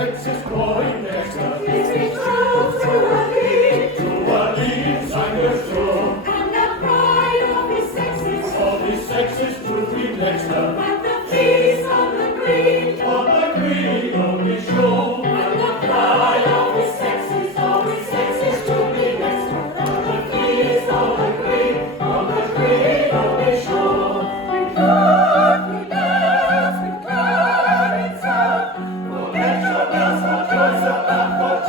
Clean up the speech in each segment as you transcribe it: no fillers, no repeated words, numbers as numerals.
Lex is going next. It's betrothed to a lead. To a lead, Sanger's true. And the pride of his sexes. All his sexes to be next. At the feast on the green. On the green, only show. And the pride of his sexes. All his sexes to be next. At the feast on the green. On the green, only show. We love, we dance, we cry and sound. Forget your bells, for joys of love, for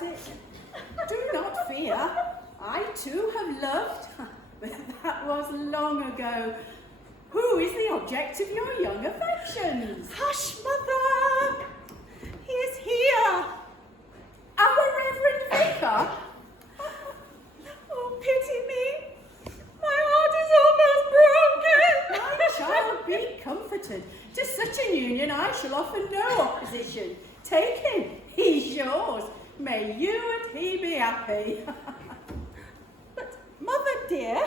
about it. Do not fear. I too have loved, but that was long ago. Who is the object of your young affections? Hush, Mother! He is here! Our Reverend Vicar? Oh, pity me! My heart is almost broken! My child, be comforted. To such an union I shall offer no opposition. Take him, he's yours. May you and he be happy. But, Mother dear,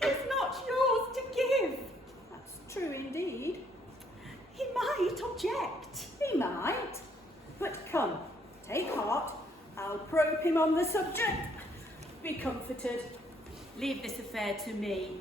he's not yours to give. That's true indeed. He might object. He might. But come, take heart. I'll probe him on the subject. Be comforted. Leave this affair to me.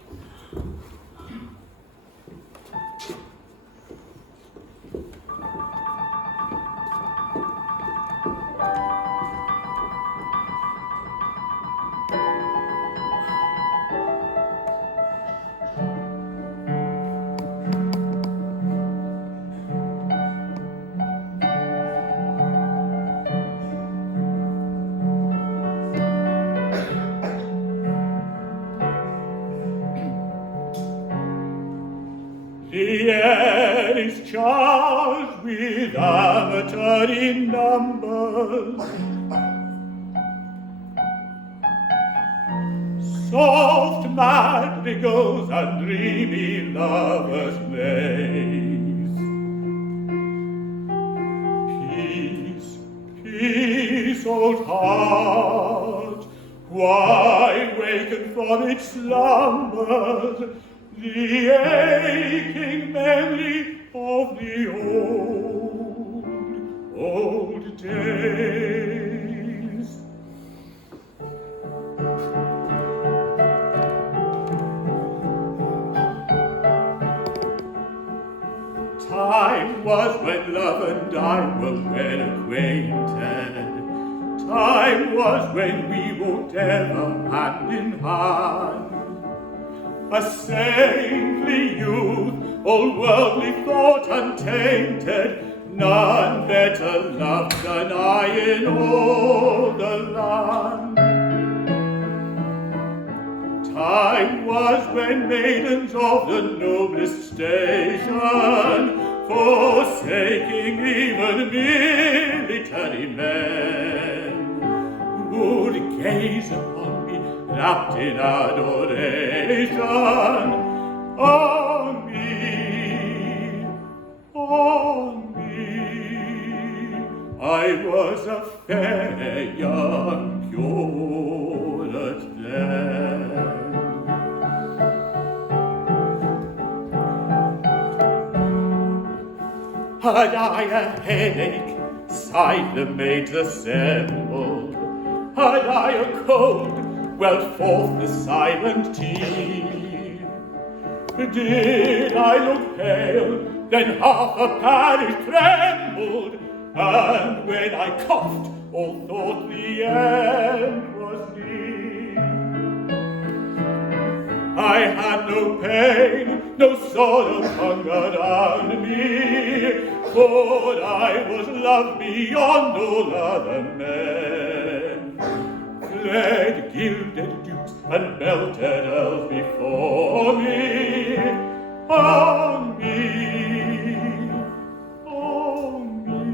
The air is charged with arbitrary numbers. Soft madrigals and dreamy lovers' lays. Peace, peace, old heart, why waken from its slumbers? The aching memory of the old days. Time was when love and I were well acquainted. Time was when we walked ever hand in hand. A saintly youth, all worldly thought untainted, none better loved than I in all the land. Time was when maidens of the noblest station, forsaking even military men, would gaze upon me wrapped in adoration. On me, on me, I was a fair young curate then. Had I a headache? Sighed the maids assembled. Had I a cold? Welled forth the silent tear. Did I look pale? Then half the parish trembled, and when I coughed, all thought the end was near. I had no pain, no sorrow hung around me, for I was loved beyond all other men. Fled gilded dukes and belted earls before me. On me, on me,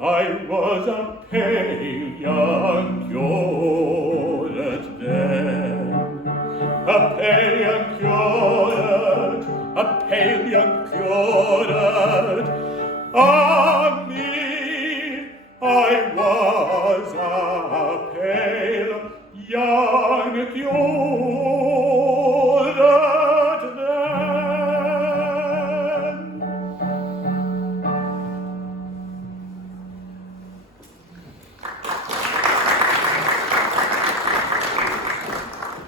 I was a pale young curate then. A pale young curate, a pale young curate. On me, I was a pale young curate then.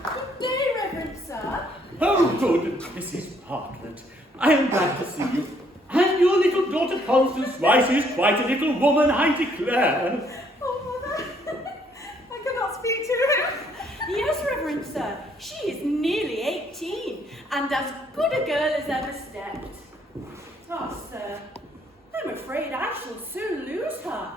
Good day, Reverend Sir. Oh, good Mrs. Parklet. I am glad to see you. And your little daughter Constance Rice is quite a little woman, I declare. Oh, Mother, I cannot speak to him. Yes, Reverend Sir, she is nearly 18, and as good a girl as ever stepped. Ah, sir, I'm afraid I shall soon lose her.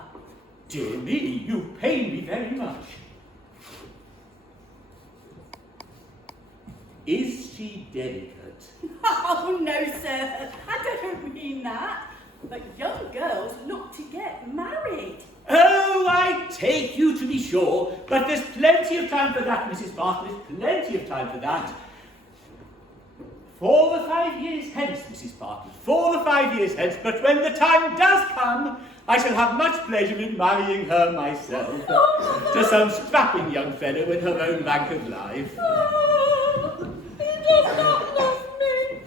Oh, no, sir. I don't mean that. But young girls look to get married. Oh, I take you to be sure, but there's plenty of time for that, Mrs. Bartlett, plenty of time for that. 4 or 5 years hence, Mrs. Bartlett, 4 or 5 years hence, but when the time does come, I shall have much pleasure in marrying her myself to some strapping young fellow in her own rank of life. Oh, he does not love me.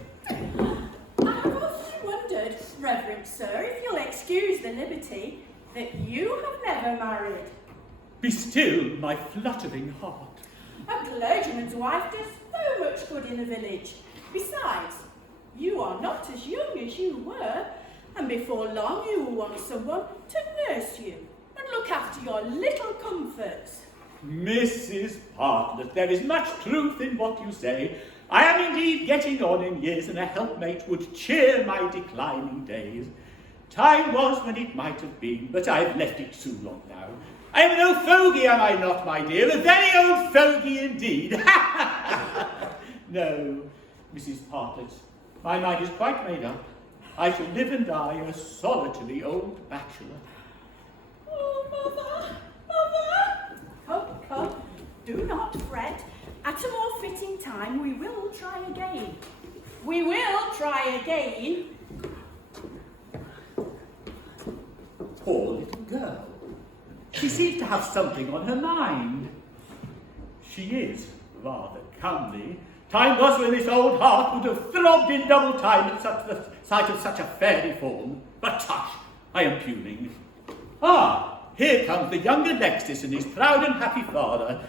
I have often wondered, Reverend Sir, if you'll excuse the liberty, that you have never married. Be still, my fluttering heart. A clergyman's wife does so much good in the village. Besides, you are not as young as you were, and before long you will want someone to nurse you and look after your little comforts. Mrs. Bartlett, there is much truth in what you say. I am indeed getting on in years, and a helpmate would cheer my declining days. Time was when it might have been, but I've left it too long now. I am an old fogey, am I not, my dear? A very old fogey indeed. No, Mrs. Bartlett, my mind is quite made up. I shall live and die a solitary old bachelor. Oh, Mother, Mother! Come, come, do not fret. At a more fitting time, we will try again. We will try again. Poor little girl. She seems to have something on her mind. She is rather comely. Time was when this old heart would have throbbed in double time at the sight of such a fairy form. But tush, I am puling. Ah, here comes the younger Alexis and his proud and happy father.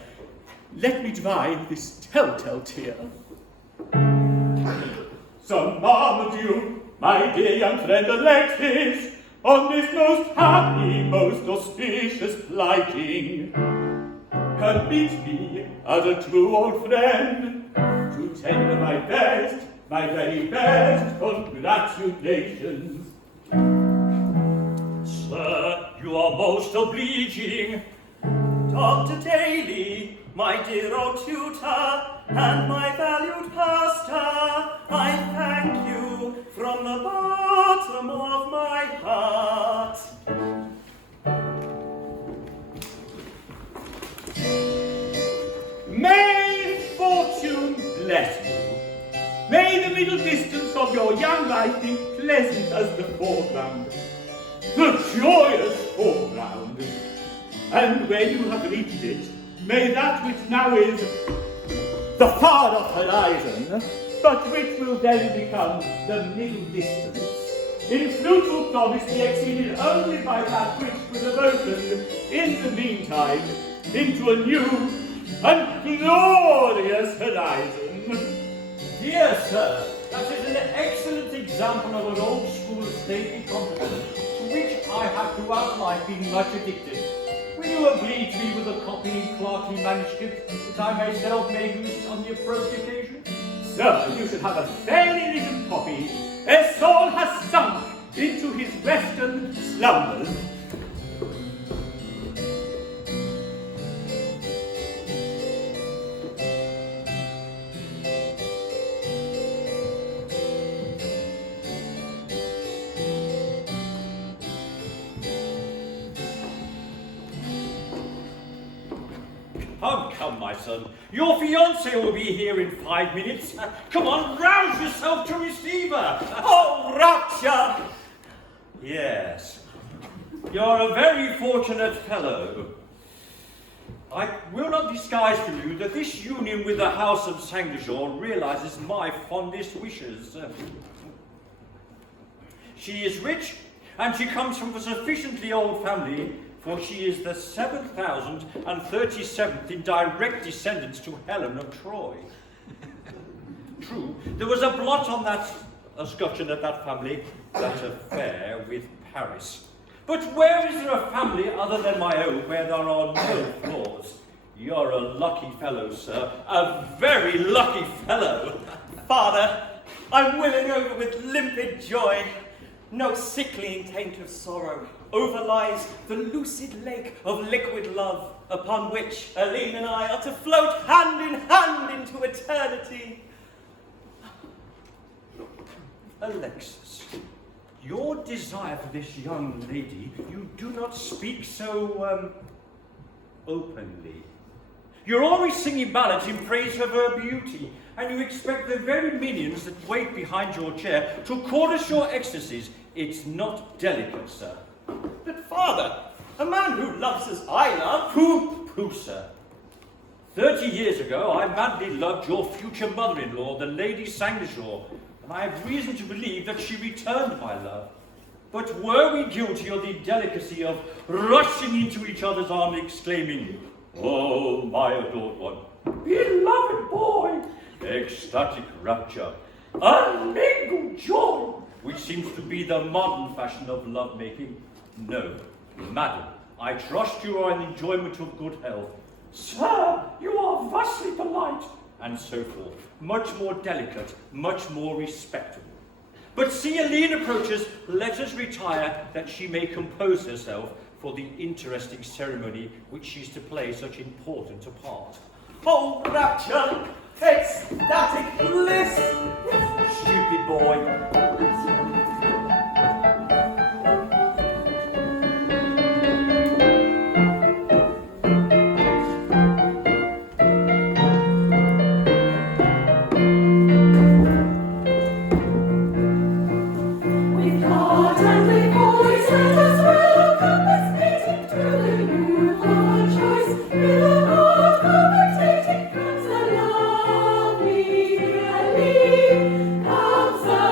Let me dry this telltale tear. Some Marmaduke, my dear young friend Alexis, on this most happy, most auspicious plighting, permit me, as a true old friend, to tender my best, my very best congratulations. Sir, you are most obliging. Dr. Daly, my dear old tutor, and my valued pastor, I thank you from the bottom of my heart. May fortune bless you. May the middle distance of your young life be pleasant as the foreground, the joyous foreground. And when you have reached it, may that which now is the far-off horizon, but which will then become the middle distance, in fruitful promise be exceeded only by that which will have opened, in the meantime, into a new and glorious horizon. Dear sir, that is an excellent example of an old school of stately competence, to which I have throughout life been much addicted. Will you oblige me with a copy in clerkly manuscript, that I may self-make use on the appropriate occasion? Sir, you should have a fairly written copy, ere Saul has sunk into his western slumbers. Come, my son. Your fiancé will be here in 5 minutes. Come on, rouse yourself to receive her. Oh, rapture! Yes, you're a very fortunate fellow. I will not disguise from you that this union with the house of Saint-Jean realizes my fondest wishes. She is rich, and she comes from a sufficiently old family, for she is the 7,037th in direct descendants to Helen of Troy. True, there was a blot on that escutcheon at that family, that affair with Paris. But where is there a family other than my own where there are no flaws? You're a lucky fellow, sir, a very lucky fellow. Father, I'm willing over with limpid joy. No sickly taint of sorrow overlies the lucid lake of liquid love, upon which Aline and I are to float hand in hand into eternity. Alexis, your desire for this young lady, you do not speak so, openly. You're always singing ballads in praise of her beauty, and you expect the very minions that wait behind your chair to chorus your ecstasies. It's not delicate, sir. But father, a man who loves as I love... Pooh, sir. 30 years ago, I madly loved your future mother-in-law, the Lady Sangleshaw, and I have reason to believe that she returned my love. But were we guilty of the delicacy of rushing into each other's arms, exclaiming, "Oh, my adored one, beloved boy," ecstatic rapture, unmingled joy, which seems to be the modern fashion of love-making? No, madam, I trust you are in enjoyment of good health. Sir, you are vastly polite, and so forth. Much more delicate, much more respectable. But see Aline approaches, let us retire that she may compose herself for the interesting ceremony which she's to play such important a part. Oh, rapture! Ecstatic bliss! Stupid boy. With heart and with voice, let us welcome this meeting to the youth of our choice. With a heart palpitating comes the lovely Aline, comes the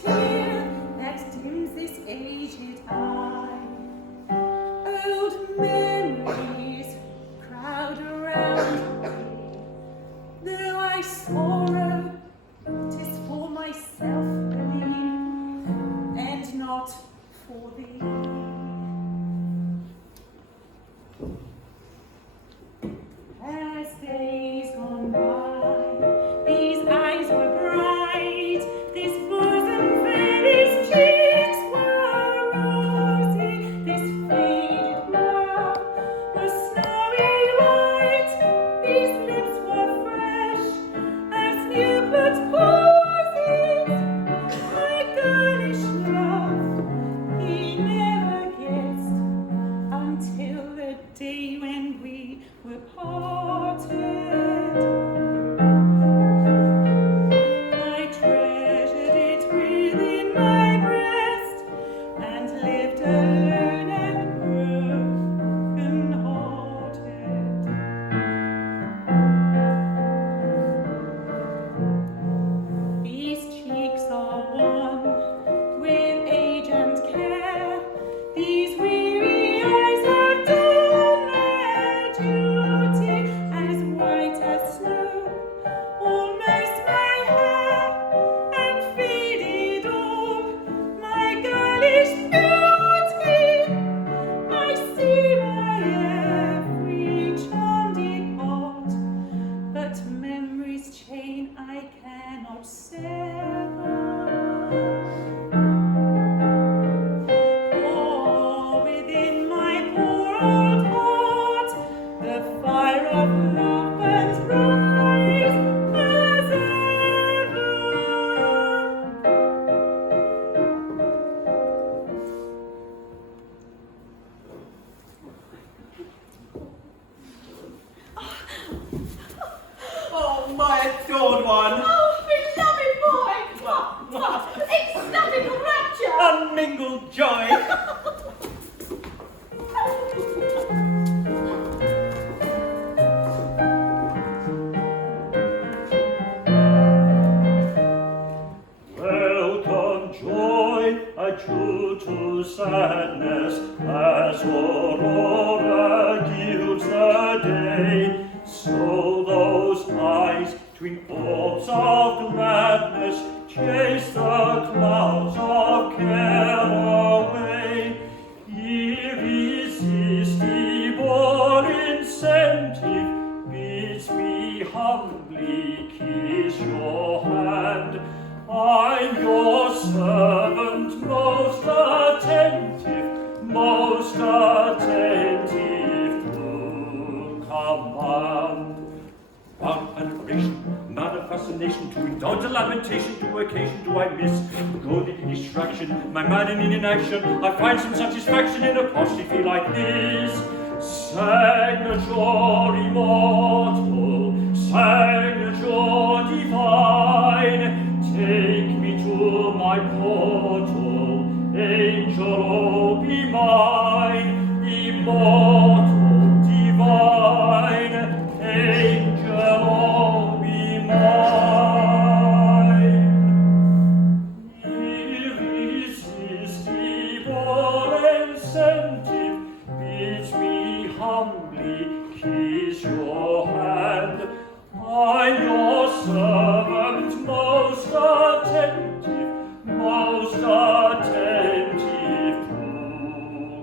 tear that dims this aged eye. Old memories crowd around me. Though I sorrow, 'tis for myself, believe, and not for thee. As days gone by, these eyes were bright, this bosom fair, these cheeks were rosy, this faded brow was snowy white, these lips were fresh as new-put posies. My girlish love he never guessed until the day when we were parted. I treasured it within my breast and lived alone and broken-hearted. These cheeks are wan with age and care. These weary eyes have done their duty, as white as snow, almost my hair, and faded all my girlish beauty. I see my every charm depart, but memory's chain I cannot sever. For within my poor old heart the fire of love burns bright as ever. Oh, my adored one! Oh, beloved boy! Ecstatic rapture! Unmingled joy! Welcome joy, adieu to sadness, as aurora gilds the day, so those eyes twin orbs of gladness chase the clouds of care away. Irresistible incentive bids me humbly kiss your hand. I'm your servant, most attentive to command. Bound and oration, mad of fascination, to indulge a lamentation, to occasion do I miss golden distraction, my maddening inaction. I find some satisfaction in a posture like this. Signature immortal, signature divine, take me to my portal, angel, oh, be mine, immortal, divine, angel, oh, be mine. Irresistible incentive bids me humbly kiss your hand. I'm your servant, most attentive to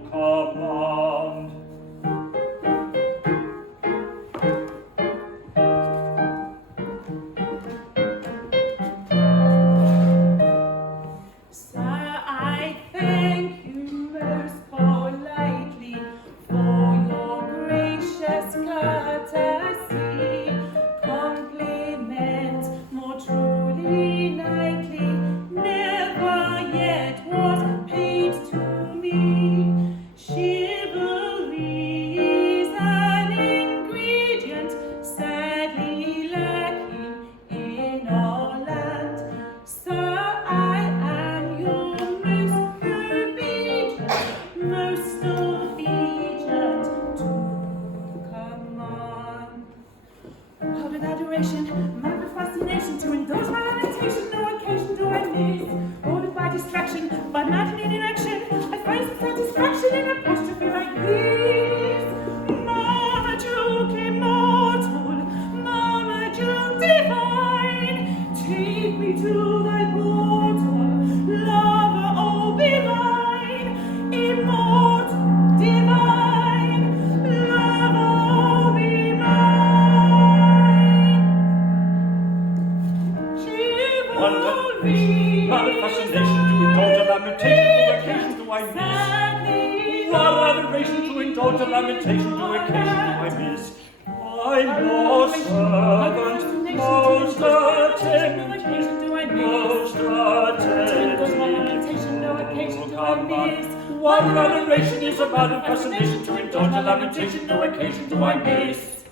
command. Sir, I thank you most politely for your gracious courtesy. Compliment more truly knightly never yet was paid to me. Chivalry is an ingredient sadly lacking in our land. Sir, I am your most obedient to command. Oh, with adoration, mad with fascination, to indulge my lamentation, no occasion do I miss. All the lamentation to occasion do I miss. I'm your servant, most attentive, most attentive. Come on. One adoration is a bad fascination, to indulge a lamentation, no occasion do I miss.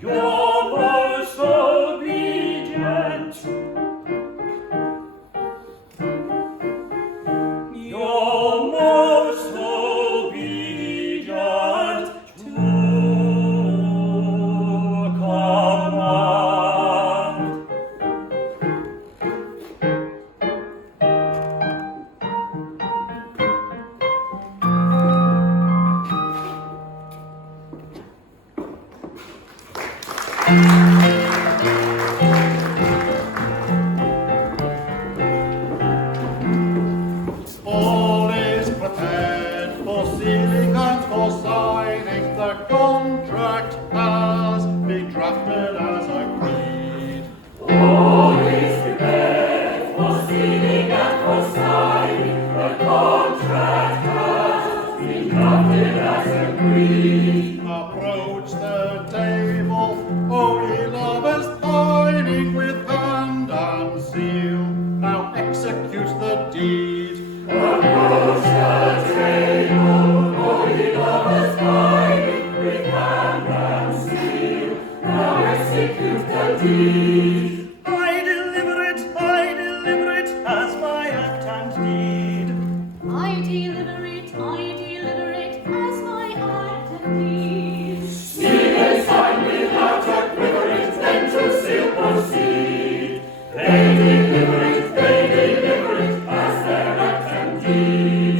You're most obedient. You're most obedient to command. All is prepared for sealing and for signing. The contract has been drafted as agreed. All is prepared for sealing and for signing. The contract has been drafted as agreed. Approach the table, O ye lovers dining with hand and seal. Now execute the deed. Approach the table, O ye lovers dining with hand and seal. Now execute the deed. I deliver it as my act and deed. I deliver it as my act and deed. Seal and sign without a quivering, then to seal proceed. They deliver it as their act and deed.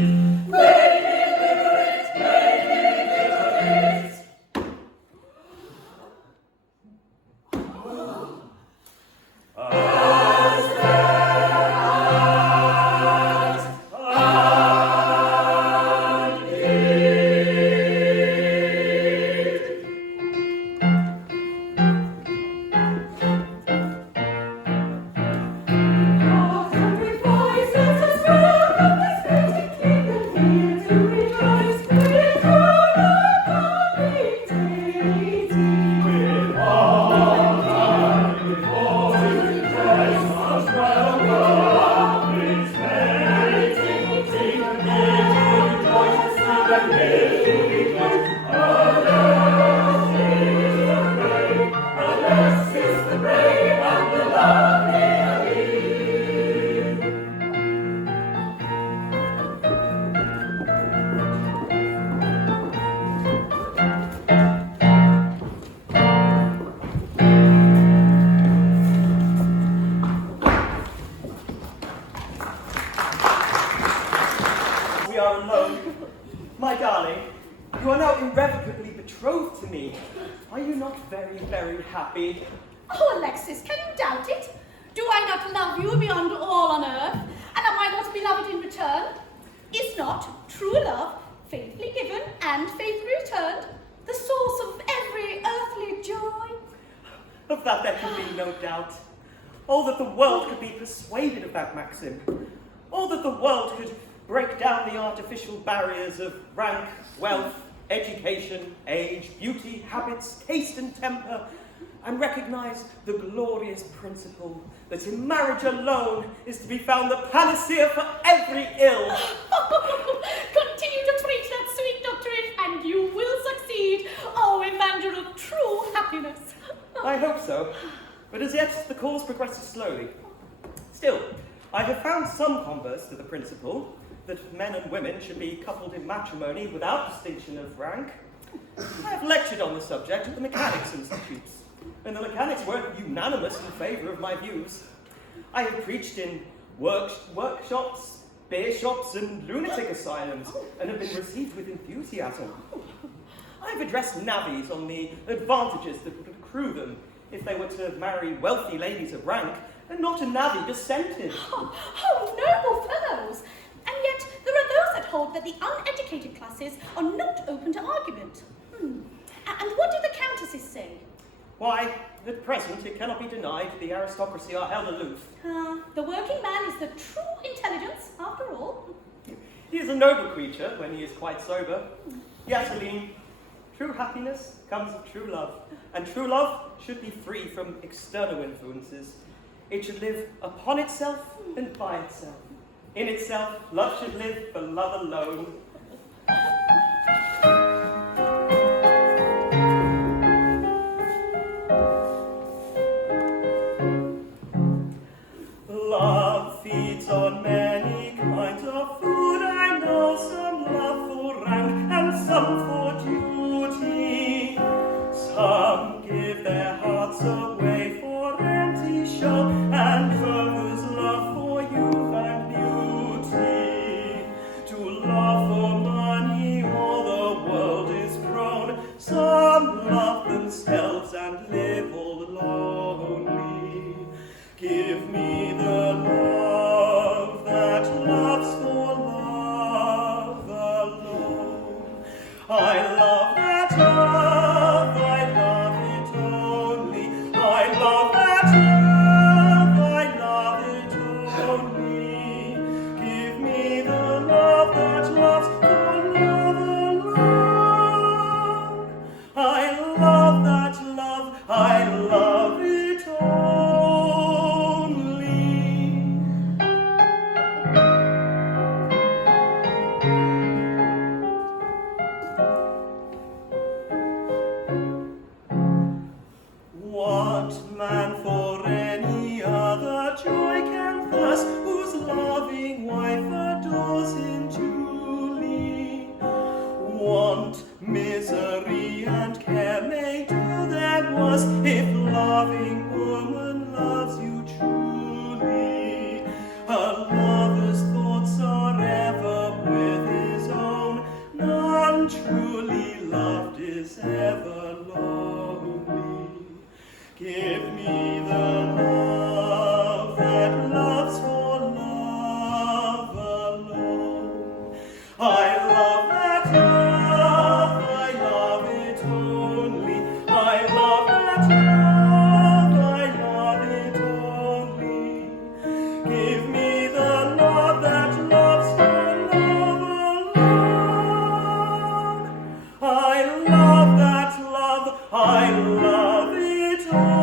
They deliver it as their act. Hungry boys, let us welcome this great kingdom here to rejoice with With honor, with glory, Christmas welcome. With meditating, here to rejoice, and here to rejoice. Alas is the brave, and the lovely. We are alone. My darling, you are now irrevocably betrothed to me. Are you not very, very happy? Oh, Alexis, can you doubt it? Do I not love you beyond all on earth? And am I not beloved in return? Is not true love, faithfully given and faithfully returned, the source of every earthly joy? Of that there can be no doubt. Oh, that the world could be persuaded of that maxim. Oh, that the world could break down the artificial barriers of rank, wealth, education, age, beauty, habits, taste and temper, and recognize the glorious principle that in marriage alone is to be found the panacea for every ill. Continue to preach that sweet doctrine and you will succeed, oh evangel of true happiness. I hope so, but as yet the cause progresses slowly. Still, I have found some converts to the principle that men and women should be coupled in matrimony without distinction of rank. I have lectured on the subject at the Mechanics Institutes, and the mechanics were unanimous in favour of my views. I have preached in workshops, beer shops, and lunatic asylums, and have been received with enthusiasm. I have addressed navvies on the advantages that would accrue them if they were to marry wealthy ladies of rank, and not a navvy dissented. Oh, noble fellows! And yet there are those that hold that the uneducated classes are not open to argument. And what do the countesses say? Why, at present it cannot be denied the aristocracy are held aloof. The working man is the true intelligence, after all. He is a noble creature when he is quite sober. Yes, Aline, true happiness comes of true love, and true love should be free from external influences. It should live upon itself and by itself. In itself, love should live for love alone. Love feeds on many kinds of food. I know some love for rank and some for duty. Some give their hearts away for empty show, and others love for youth and beauty. To love for money all the world is prone. Some love themselves and live all lonely. Give me the love that loves for love alone. I love that love, I love it only. I love that love, I love it only. Give me the love that loves for love alone. I love that love, I love it only. What man for any other joy can thirst, whose loving wife adores him duly? Want, misery, and care may do them worse, if loving woman loves you truly. A lover's thoughts are ever with his own, none truly loved is ever lonely. Give me the love that loves for love alone. I love that love, I love it only. I love that love, I love it only. Give me the love that loves for love alone. I love that love, I love it only.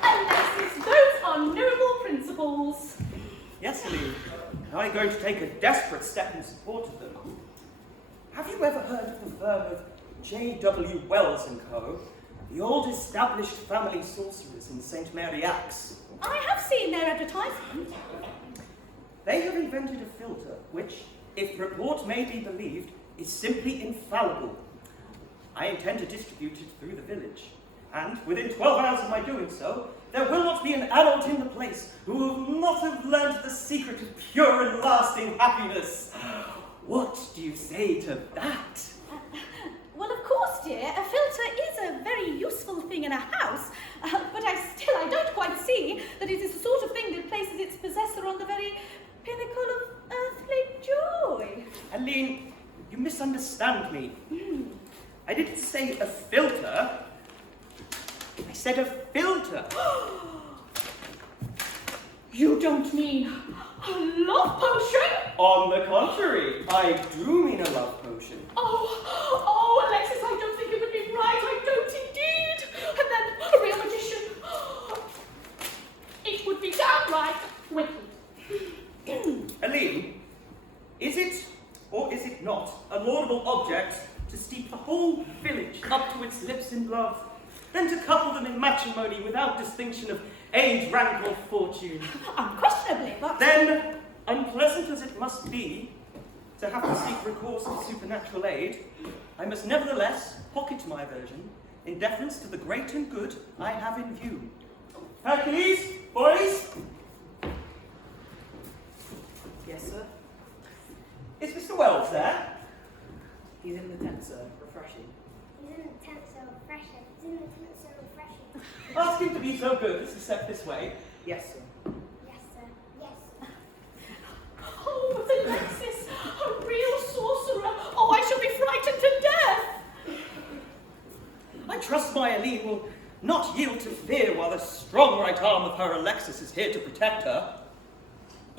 Alexis, those are noble principles. Yes, Aline, I'm going to take a desperate step in support of them. Have you ever heard of the firm of J.W. Wells & Co., the old established family sorcerers in St. Mary Axe? I have seen their advertisement. They have invented a filter which, if report may be believed, is simply infallible. I intend to distribute it through the village, and within 12 hours of my doing so, there will not be an adult in the place who will not have learned the secret of pure and lasting happiness. What do you say to that? Well, of course, dear, a filter is a very useful thing in a house, but I don't quite see that it is the sort of thing that places its possessor on the very pinnacle of earthly joy. Aline, you misunderstand me. I didn't say a filter. I said a filter. You don't mean a love potion? On the contrary, I do mean a love potion. Oh, Alexis, I don't think it would be right. I don't indeed. And then a real magician. It would be downright wicked. Aline, is it or is it not a laudable object to steep the whole village up to its lips in love, then to couple them in matrimony without distinction of age, rank, or fortune? Unquestionably, but... Then, unpleasant as it must be to have to seek recourse to supernatural aid, I must nevertheless pocket my version in deference to the great and good I have in view. Hercules, boys! Yes, sir. Is Mr. Wells there? He's in the tent, sir, refreshing. He's in the tent so refreshing. He's in the tent so refreshing. Ask him to be so good as to step this way. Yes, sir. Yes, sir. Yes. Oh, but Alexis, trust my Aline will not yield to fear while the strong right arm of her Alexis is here to protect her.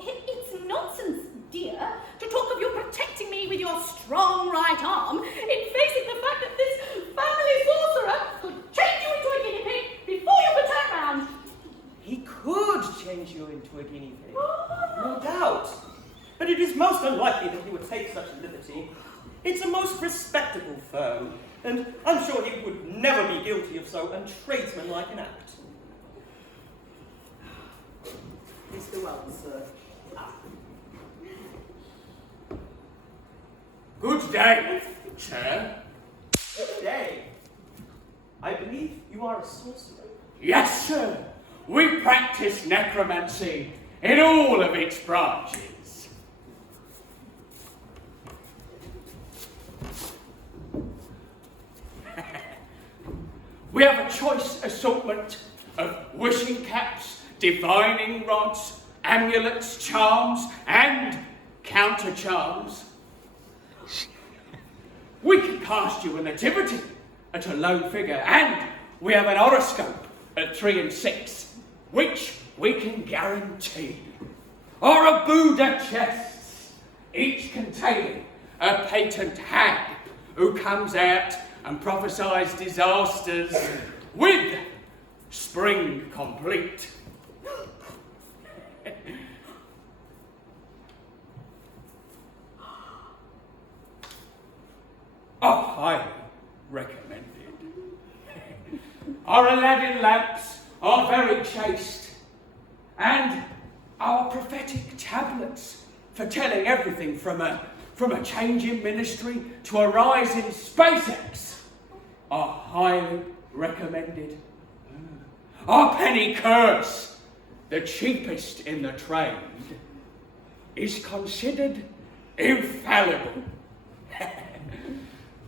It's nonsense, dear, to talk of you protecting me with your strong right arm in facing the fact that this family sorcerer could change you into a guinea pig before you could turn round. He could change you into a guinea pig, no doubt. But it is most unlikely that he would take such a liberty. It's a most respectable firm, and I'm sure he would never be guilty of so untradesmanlike an act. Mr. Wells, sir. Good day, sir. Good day. I believe you are a sorcerer. Yes, sir. We practice necromancy in all of its branches. We have a choice assortment of wishing caps, divining rods, amulets, charms, and counter charms. We can cast you a nativity at a low figure, and we have an horoscope at 3 and 6, which we can guarantee. Or a Buddha chests, each containing a patent hag who comes out and prophesies disasters with spring complete. Oh, highly recommended. Our Aladdin lamps are very chaste, and our prophetic tablets for telling everything from a change in ministry to a rise in SpaceX are highly recommended. Our penny curse, the cheapest in the trade, is considered infallible.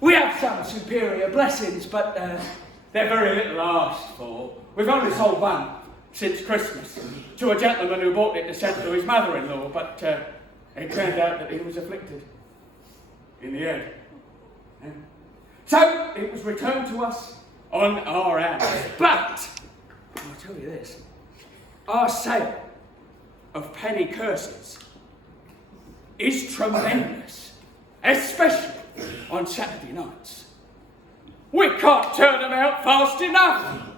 We have some superior blessings, but they're very little asked for. We've only sold one since Christmas to a gentleman who bought it to send to his mother-in-law, but it turned out that he was afflicted in the end. So it was returned to us on our hands. But I'll tell you this, our sale of penny curses is tremendous, especially on Saturday nights. We can't turn them out fast enough.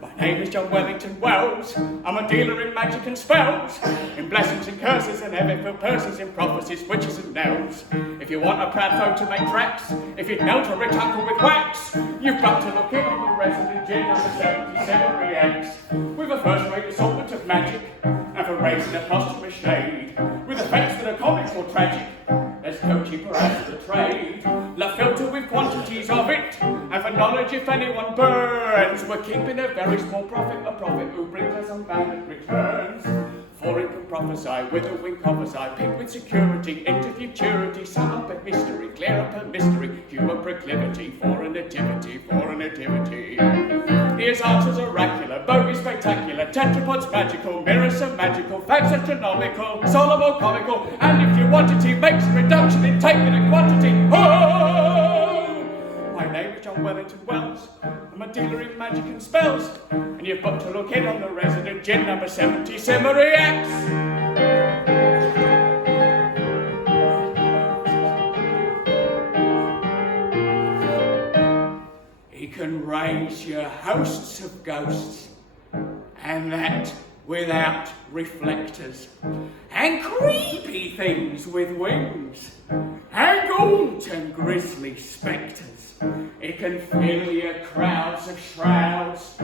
My name is John Wellington Wells. I'm a dealer in magic and spells, in blessings and curses and heavy-filled purses, in prophecies, witches and knells. If you want a proud foe to make tracks, if you'd melt a rich uncle with wax, you've got to look in on the resident gin number 77 reacts. With a first-rate assortment of magic, and for raising a posthumous shade, with effects that are comic or tragic, there's no cheaper as the trade. La filter with quantities of it, and for knowledge if anyone burns, we're keeping a very small profit, a prophet who brings us unbounded returns. For it can prophesy with a wink of his eye, pick with security, into futurity, sum up a history, clear up a mystery, cue a proclivity for a nativity, for a nativity. Here's answers oracular, bogey spectacular, tetrapods magical, mirrors are magical, facts astronomical, solemn or comical, and if you want it, he makes a reduction in taking a quantity. Oh! My name is John Wellington Wells. I'm a dealer in magic and spells, and you've got to look in on the resident gin number 70 Simeriacs. He can raise your hosts of ghosts, and that without reflectors, and creepy things with wings, and gaunt and grisly spectres. It can fill your crowds of shrouds,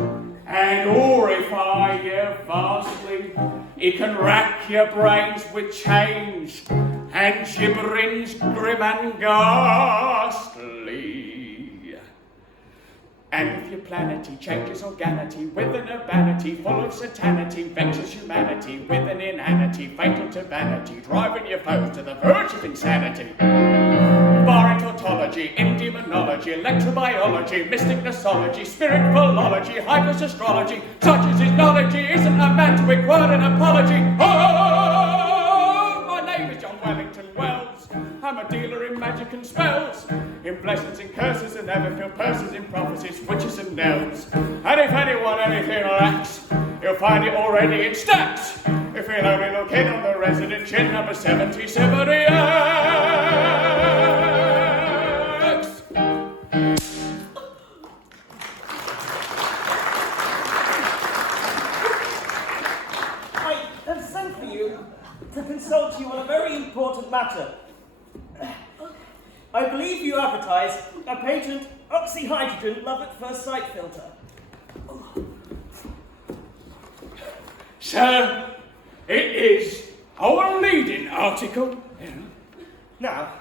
and horrify you vastly. It can rack your brains with chains, and gibberings grim and ghastly. And if your planety changes organity with an urbanity full of satanity, vexes humanity with an inanity fatal to vanity, driving your foes to the verge of insanity. barbaric tautology, demonology, electrobiology, mystic nosology, spirit philology, hypos astrology, such as his knowledge isn't a man to require an apology. Oh, my name is John Wellington Wells. I'm a dealer in magic and spells, in blessings and curses, and never feel purses in prophecies, witches and knells. And if anyone anything lacks, he'll find it already in stacks. If he'll only look in on the resident chin, number 7078. I have sent for you to consult you on a very important matter. I believe you advertise a patent oxyhydrogen love at first sight filter. Sir, it is our leading article. Now,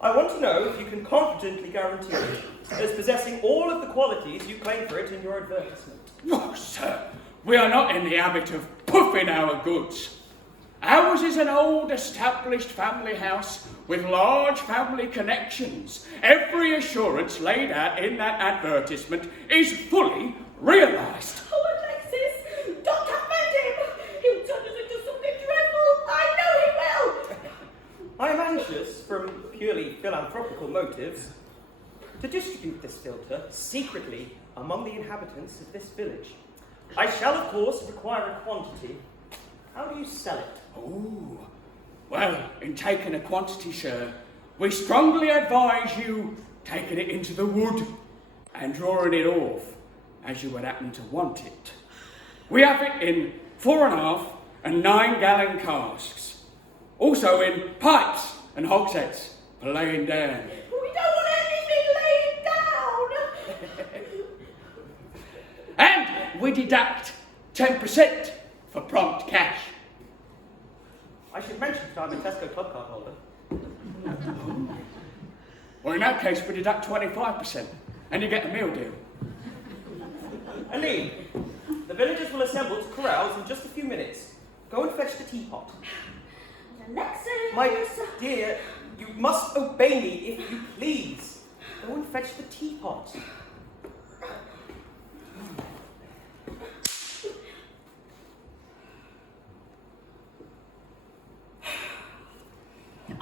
I want to know if you can confidently guarantee it as possessing all of the qualities you claim for it in your advertisement. Oh, sir, we are not in the habit of puffing our goods. Ours is an old established family house with large family connections. Every assurance laid out in that advertisement is fully realised. Oh, Alexis, don't offend him. He'll turn us into something dreadful. I know he will. I am anxious, from purely philanthropical motives, to distribute this filter secretly among the inhabitants of this village. I shall, of course, require a quantity. How do you sell it? Oh, well, in taking a quantity, sir, we strongly advise you taking it into the wood and drawing it off as you would happen to want it. We have it in 4.5 and 9-gallon casks. Also in pipes and hogsheads for laying down. We don't want anything laid down. And we deduct 10% for prompt cash. I should mention that I'm a Tesco Club card holder. Well, in that case, we deduct 25% and you get a meal deal. Aline, the villagers will assemble to carouse in just a few minutes. Go and fetch the teapot. Alexis! My dear, you must obey me if you please. Go and fetch the teapot.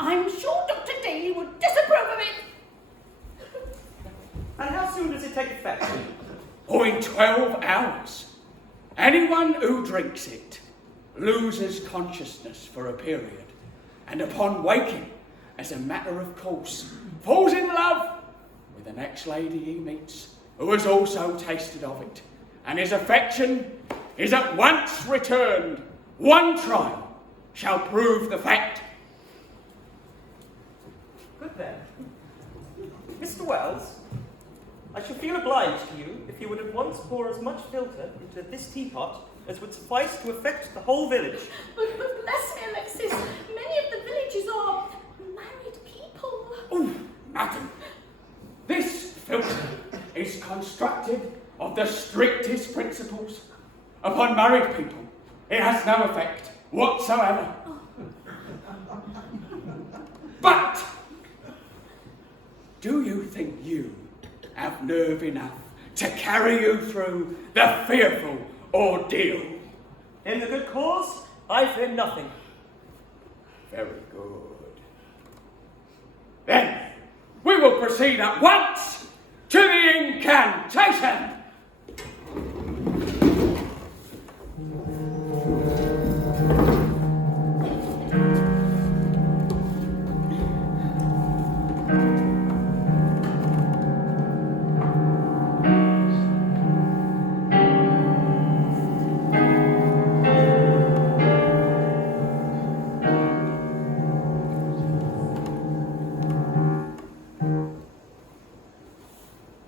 I'm sure Dr. Daly would disapprove of it. And how soon does it take effect? Or in 12 hours. Anyone who drinks it loses consciousness for a period, and upon waking, as a matter of course, falls in love with the next lady he meets, who has also tasted of it, and his affection is at once returned. One trial shall prove the fact. Good then. Mr. Wells, I shall feel obliged to you if you would at once pour as much filter into this teapot as would suffice to affect the whole village. But bless me, Alexis, many of the villagers are married people. Oh, madam, this filter is constructed of the strictest principles. Upon married people, it has no effect whatsoever. But do you think you have nerve enough to carry you through the fearful ordeal? In the good cause, I fear nothing. Very good. Then we will proceed at once to the incantation.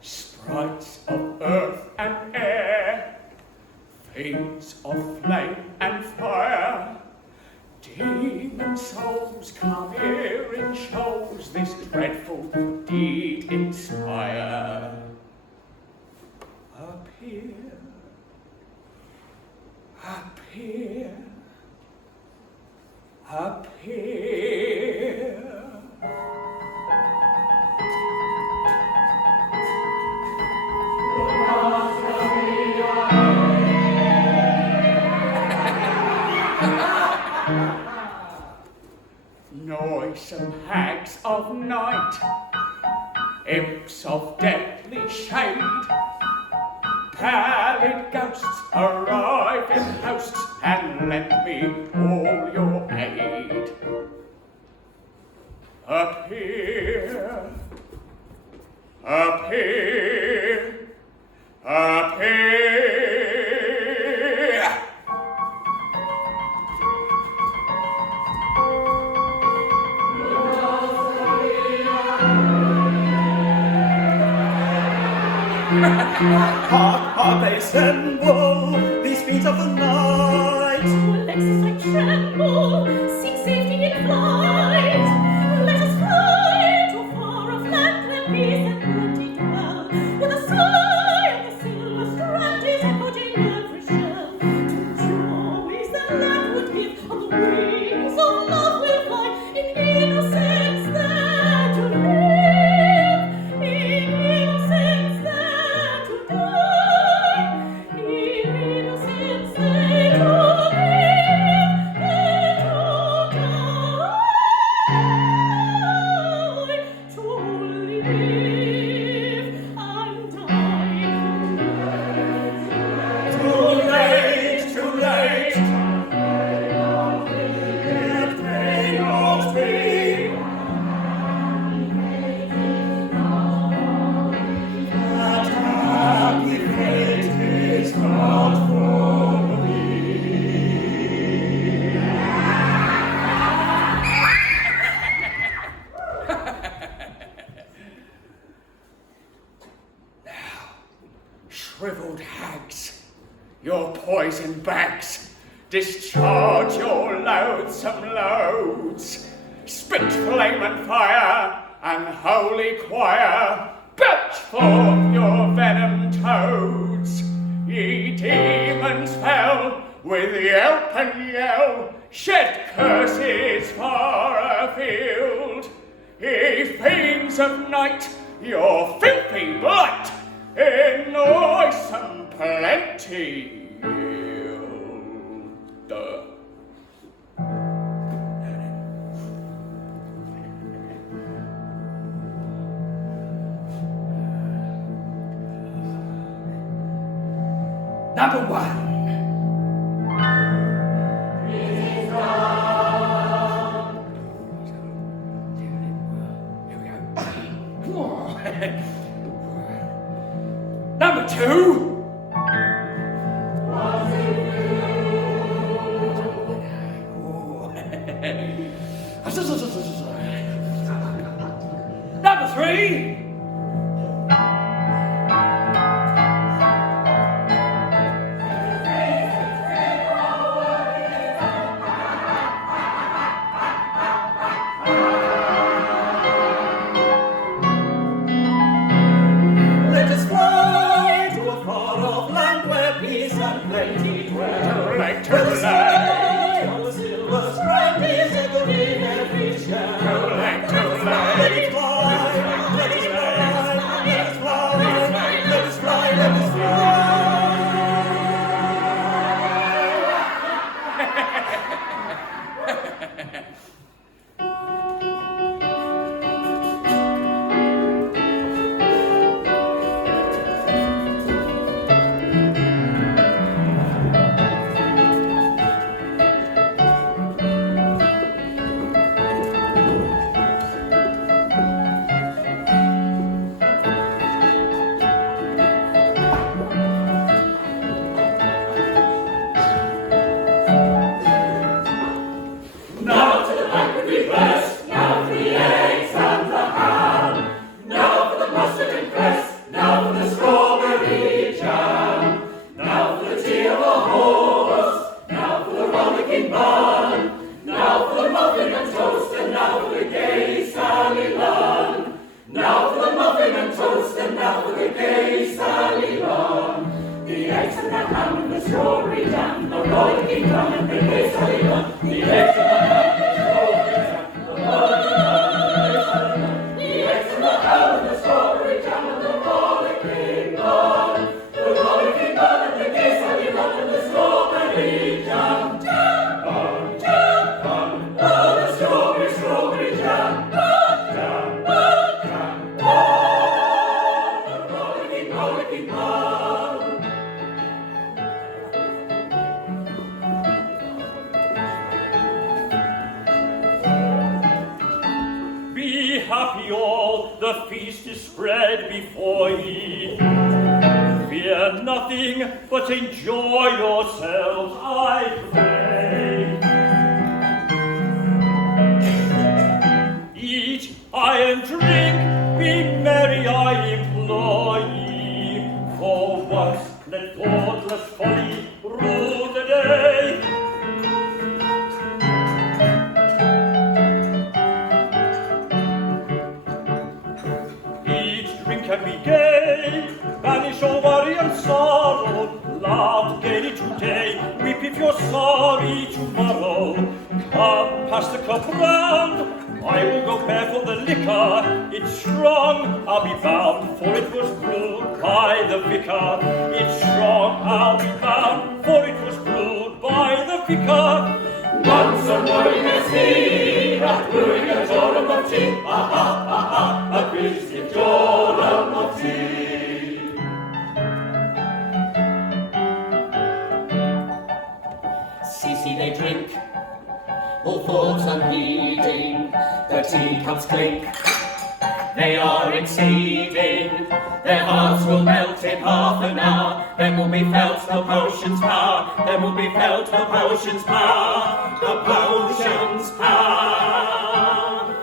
Sprites of earth and air, fiends of flame and fire, demon souls come here in shows, this dreadful deed inspire. Appear, appear, appear. darksome hags of night, imps of deadly shade, pallid ghosts arrive in hosts and lend me all your aid. Appear, appear, appear. Hark, hark, they assemble, these feet of the night. Alexis, I tremble, seek safety in flight. Let us fly to a far-off land where peace and plenty dwell, where the sky of the silver strand is echoed in every shell. To joys that land would give, on the wings of love we'll fly, in innocence there to live, in innocence there to die, in innocence there to live, there to die, to live and die. Too late, too late. It may not be. That happy fate is not for me. Shriveled hags, your poison bags, discharge your loathsome loads. Spit flame and fire, and holy choir, belch forth your venom toads. Ye demons fell, with yelp and yell, shed curses far afield. Ye fiends of night, your filthy blight, in noisome plenty yield. Number one. Here we go. Number two. Number three. Let us fly to a far-off land where peace and plenty dwell. Like to Where the land. sky on the silver strand is echoed in every shell. Like to land. Let it fly, let it fly, let us fly, let us fly, let us fly. happy all, the feast is spread before ye. Fear nothing, but enjoy yourselves, I pray. Eat, and drink, be merry, I implore ye. For once let thoughtless folly rule the day. Eat, drink, and be gay, banish all worry and sorrow, laugh gaily today, weep if you're sorry tomorrow. Come, pass the cup round, I will go bear for the liquor, it's strong, I'll be bound, for it was brewed by the vicar. It's strong, I'll be bound, for it was brewed by the vicar. Once a morning as he, at brewing a jorum of tea, a Christian jorum of tea. See, they drink, all thoughts unheeding, the teacups clink. They are exceeding, their hearts will melt in half an hour. Then will be felt the potion's power, then will be felt the potion's power, the potion's power.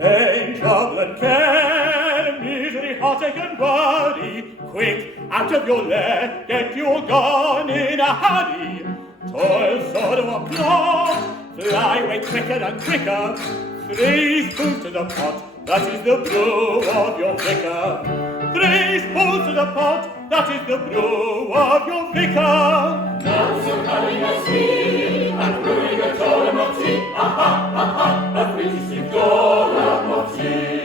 Pain, trouble, and care, misery, heartache, and worry, quick, out of your lair, get you gone in a hurry. Toil, sorrow, or plot, fly away quicker and quicker. 3 spoons to the pot, that is the brew of your vicar. 3 spoons to the pot, that is the brew of your vicar. Not so cunning as he, at brewing a jorum of tea, a Christian jorum of tea.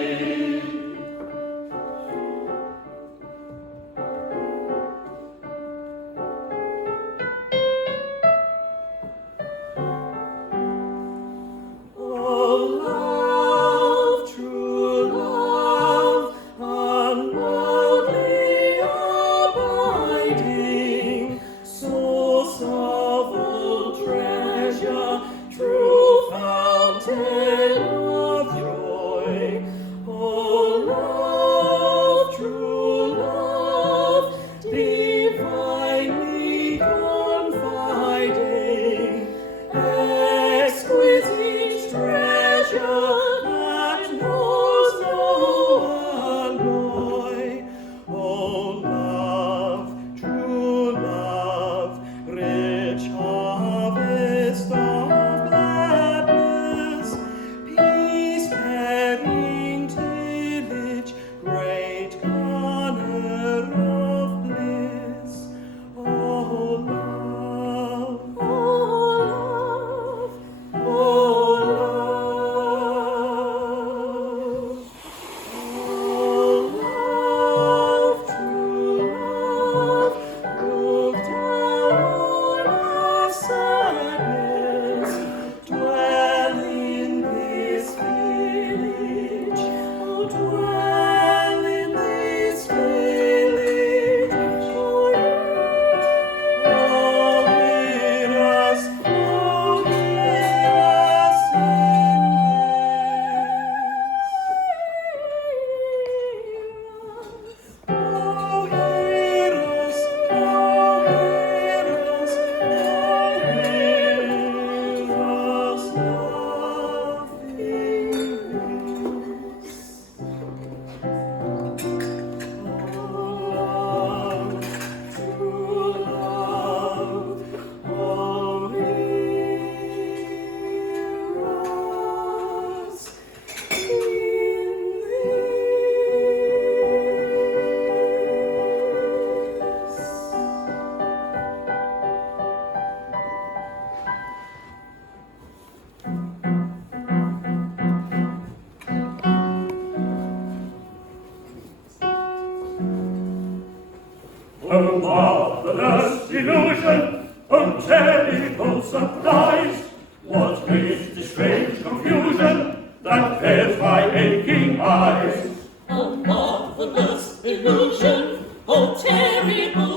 Oh, marvelous illusion, oh, terrible surprise! What is this strange confusion that fills my aching eyes? A marvelous illusion, oh, terrible